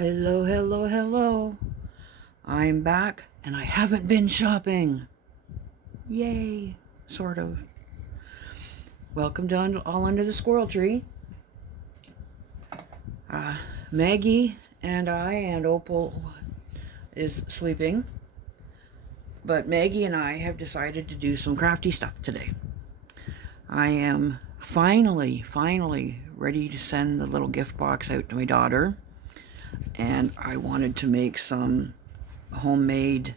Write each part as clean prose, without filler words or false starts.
Hello, hello, hello. I'm back and I haven't been shopping. Yay, sort of. Welcome to All Under the Squirrel Tree. Maggie and I and Opal is sleeping. But Maggie and I have decided to do some crafty stuff today. I am finally ready to send the little gift box out to my daughter. And I wanted to make some homemade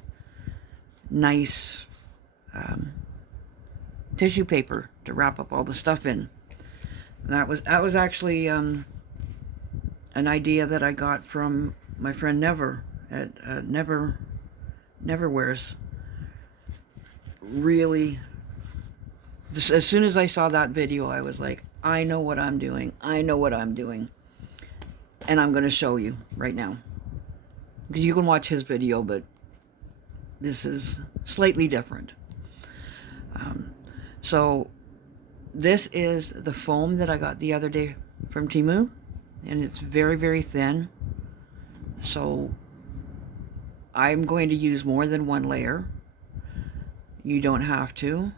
nice tissue paper to wrap up all the stuff in. That was actually an idea that I got from my friend Never at Neverwears. Really, as soon as I saw that video, I was like, I know what I'm doing. I know what I'm doing. And I'm going to show you right now. Because you can watch his video, but this is slightly different. So this is the foam that I got the other day from Temu. And it's very thin. So I'm going to use more than one layer. You don't have to.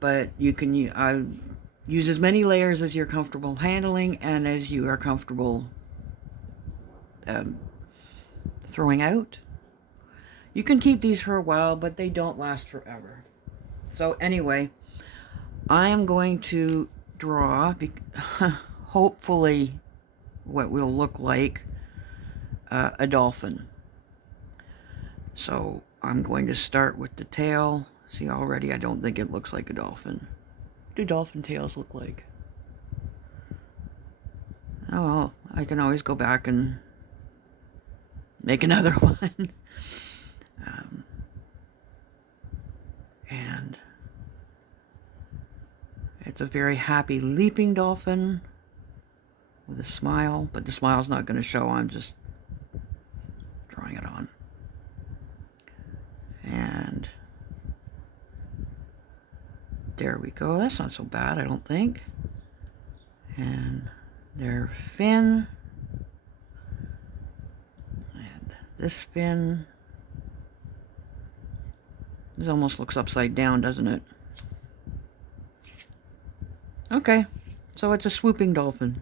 But you can use as many layers as you're comfortable handling and as you are comfortable throwing out. You can keep these for a while, but they don't last forever. So anyway, I am going to draw hopefully what will look like a dolphin. So I'm going to start with the tail. See, already I don't think it looks like a dolphin. What do dolphin tails look like? Oh well, I can always go back and make another one. And it's a very happy leaping dolphin with a smile, but the smile's not going to show. I'm just drawing it on. And there we go. That's not so bad, I don't think. And their fin. This fin, this almost looks upside down, doesn't it? Okay, so it's a swooping dolphin.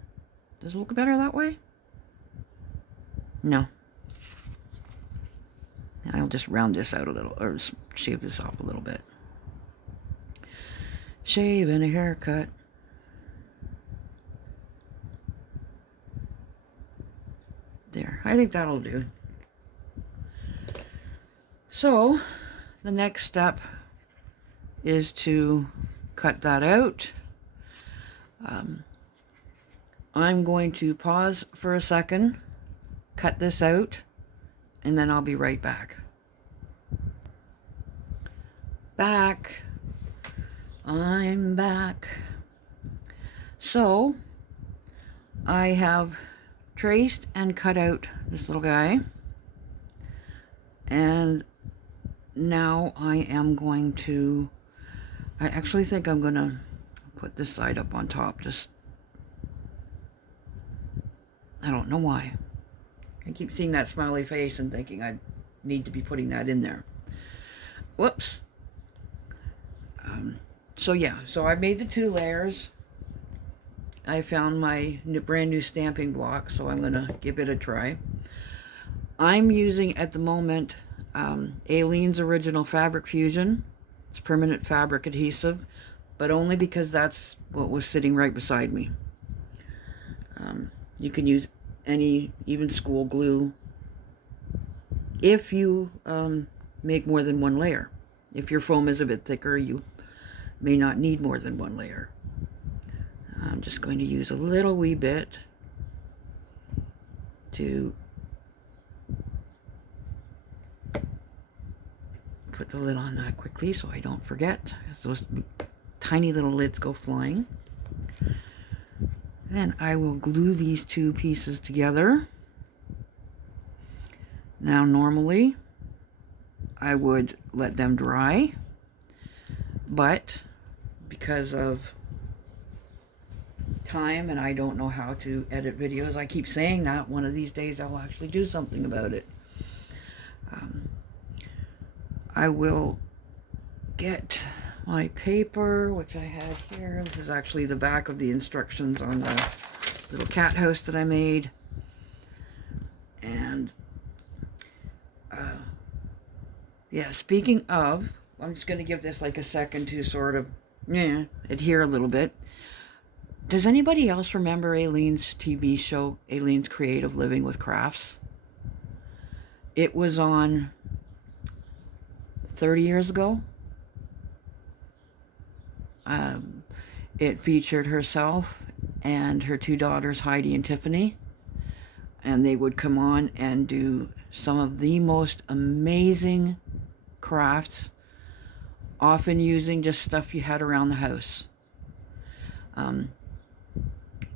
Does it look better that way? No. I'll just round this out a little, or shave this off a little bit. Shave and a haircut. There, I think that'll do. So, the next step is to cut that out. I'm going to pause for a second, cut this out, and then I'll be right back. I'm back. So, I have traced and cut out this little guy. And now I am going to, I actually think I'm going to put this side up on top. Just, I don't know why. I keep seeing that smiley face and thinking I need to be putting that in there. Whoops. So yeah, so I made the 2 layers. I found my brand new stamping block, so I'm going to give it a try. I'm using at the moment Aileen's Original Fabric Fusion. It's permanent fabric adhesive, but only because that's what was sitting right beside me. You can use any, even school glue, if you make more than 1 layer. If your foam is a bit thicker, you may not need more than 1 layer. I'm just going to use a little wee bit to put the lid on that quickly so I don't forget, as those tiny little lids go flying. And I will glue these 2 pieces together. Now normally I would let them dry, but because of time, and I don't know how to edit videos. I keep saying that. One of these days I'll actually do something about it. I will get my paper, which I had here. This is actually the back of the instructions on the little cat house that I made. And yeah, speaking of, I'm just going to give this like a second to sort of adhere a little bit. Does anybody else remember Aileen's TV show, Aileen's Creative Living with Crafts? It was on 30 years ago. It featured herself and her two daughters, Heidi and Tiffany. And they would come on and do some of the most amazing crafts, often using just stuff you had around the house.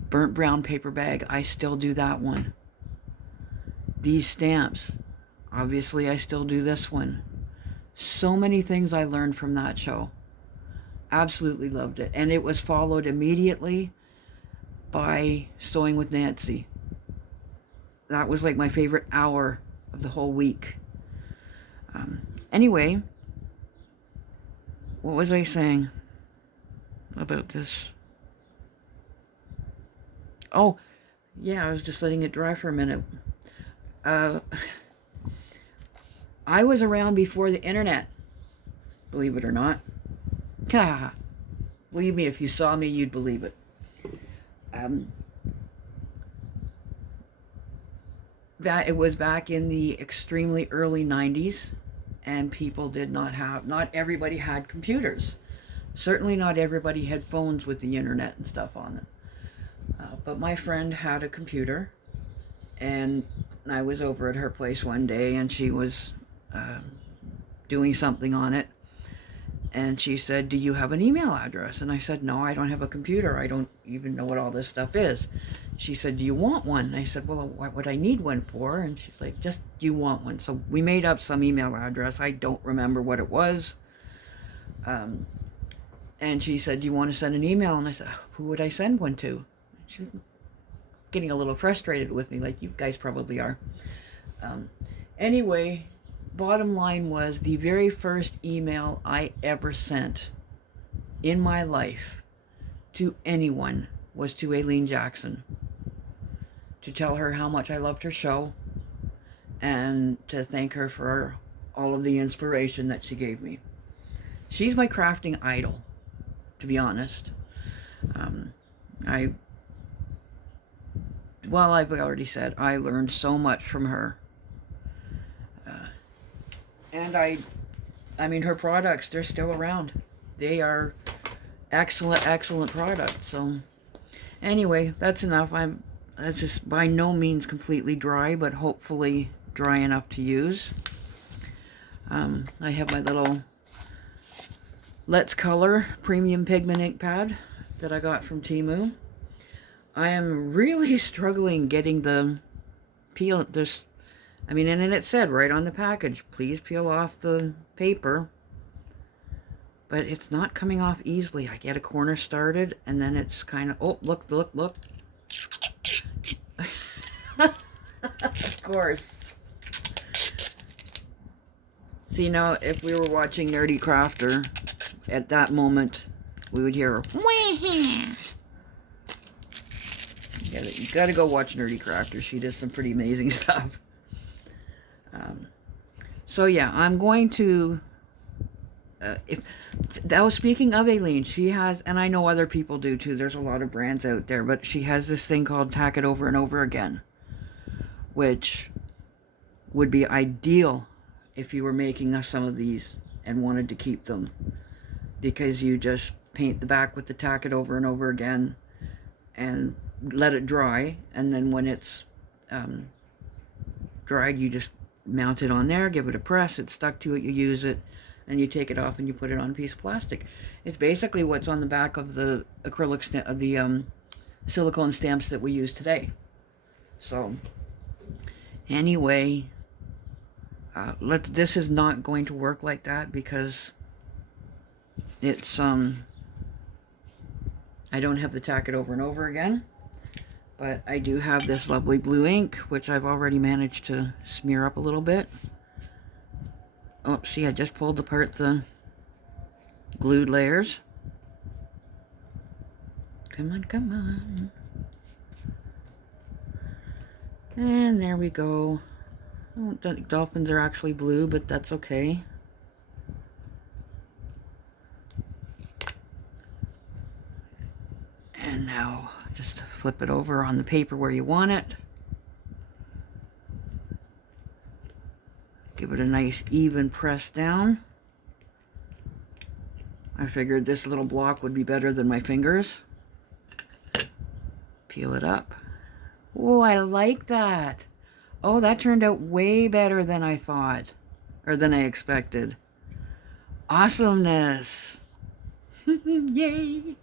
Burnt brown paper bag, I still do that one. These stamps, obviously I still do this one. So many things I learned from that show. Absolutely loved it. And it was followed immediately by Sewing with Nancy. That was like my favorite hour of the whole week. Anyway, what was I saying about this? Oh, yeah, I was just letting it dry for a minute. I was around before the internet, believe it or not. Believe me, if you saw me, you'd believe it. That it was back in the extremely early 90s, and people did not have, not everybody had computers. Certainly not everybody had phones with the internet and stuff on them. But my friend had a computer, and I was over at her place one day, and she was doing something on it. And she said, "Do you have an email address?" And I said, "No, I don't have a computer. I don't even know what all this stuff is." She said, "Do you want one?" And I said, "Well, what would I need one for?" And she's like, "Just, do you want one?" So we made up some email address. I don't remember what it was. And she said, "Do you want to send an email?" And I said, "Who would I send one to?" She's getting a little frustrated with me, like you guys probably are. Anyway, bottom line was, the very first email I ever sent in my life to anyone was to Aileen Jackson, to tell her how much I loved her show and to thank her for all of the inspiration that she gave me. She's my crafting idol, to be honest. Well, I've already said, I learned so much from her. And I mean, her products, they're still around. They are excellent, excellent products. So anyway, that's enough. That's just by no means completely dry, but hopefully dry enough to use. I have my little Let's Color premium pigment ink pad that I got from Temu. I am really struggling getting the peel. I mean, and it said right on the package, please peel off the paper. But it's not coming off easily. I get a corner started, and then it's kind of, oh, look. Of course. So, you know, if we were watching Nerdy Crafter, at that moment, we would hear, wah! You gotta go watch Nerdy Crafter. She does some pretty amazing stuff. So yeah, I'm going to, speaking of Aileen, she has, and I know other people do too, there's a lot of brands out there, but she has this thing called Tack It Over and Over Again, which would be ideal if you were making some of these and wanted to keep them, because you just paint the back with the Tack It Over and Over Again and let it dry, and then when it's dried, you just mount it on there, give it a press, it's stuck to it, you use it, and you take it off and you put it on a piece of plastic. It's basically what's on the back of the acrylic the silicone stamps that we use today. So anyway, this is not going to work like that, because it's I don't have the tack it over and over again, but I do have this lovely blue ink, which I've already managed to smear up a little bit. Oh, see, I just pulled apart the glued layers. Come on, come on. And there we go. I don't think dolphins are actually blue, but that's okay. And now just flip it over on the paper where you want it. Give it a nice even press down. I figured this little block would be better than my fingers. Peel it up. Oh, I like that. Oh, that turned out way better than I thought, or than I expected. Awesomeness. Yay.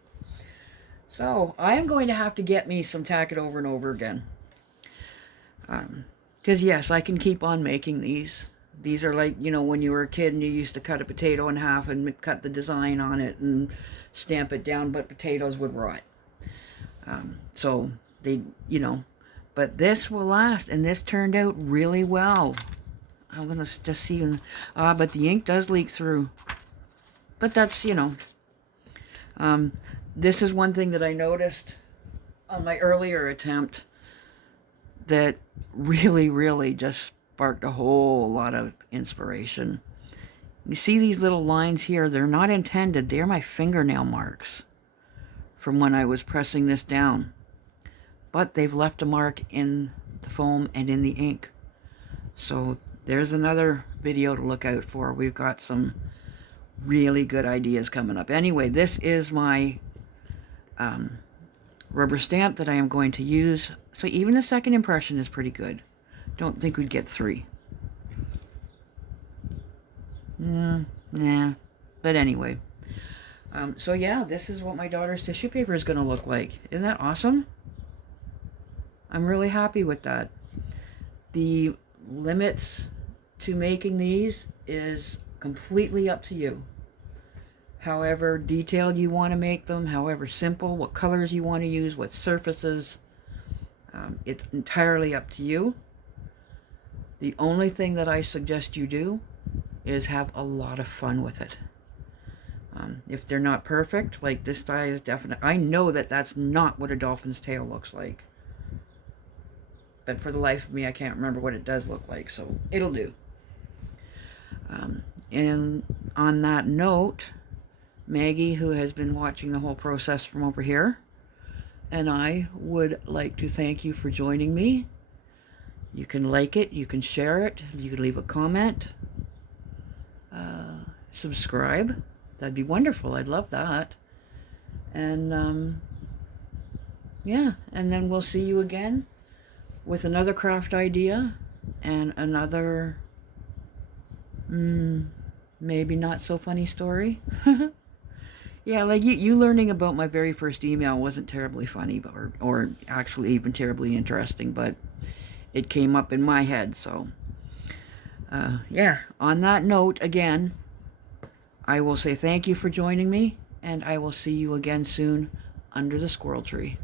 So, I am going to have to get me some tack it over and over again. Because yes, I can keep on making these. These are like, you know, when you were a kid and you used to cut a potato in half and cut the design on it and stamp it down, but potatoes would rot. So, they, you know, but this will last, and this turned out really well. I'm going to just see, but the ink does leak through. But that's, you know, this is one thing that I noticed on my earlier attempt that really just sparked a whole lot of inspiration. You see these little lines here, they're not intended, they're my fingernail marks from when I was pressing this down. But they've left a mark in the foam and in the ink. So there's another video to look out for. We've got some really good ideas coming up. Anyway, this is my rubber stamp that I am going to use. So even the second impression is pretty good. Don't think we'd get 3. Nah. But anyway. So yeah, this is what my daughter's tissue paper is going to look like. Isn't that awesome? I'm really happy with that. The limits to making these is completely up to you. However detailed you want to make them, however simple, what colors you want to use, what surfaces, it's entirely up to you. The only thing that I suggest you do is have a lot of fun with it. If they're not perfect, like this die is definite. I know that that's not what a dolphin's tail looks like. But for the life of me, I can't remember what it does look like, so it'll do. And on that note, Maggie, who has been watching the whole process from over here, and I would like to thank you for joining me. You can like it, you can share it, you can leave a comment, subscribe. That'd be wonderful. I'd love that. And yeah, and then we'll see you again with another craft idea and another maybe not so funny story. Yeah, like you learning about my very first email wasn't terribly funny, but or actually even terribly interesting, but it came up in my head. So yeah, on that note, again, I will say thank you for joining me, and I will see you again soon under the squirrel tree.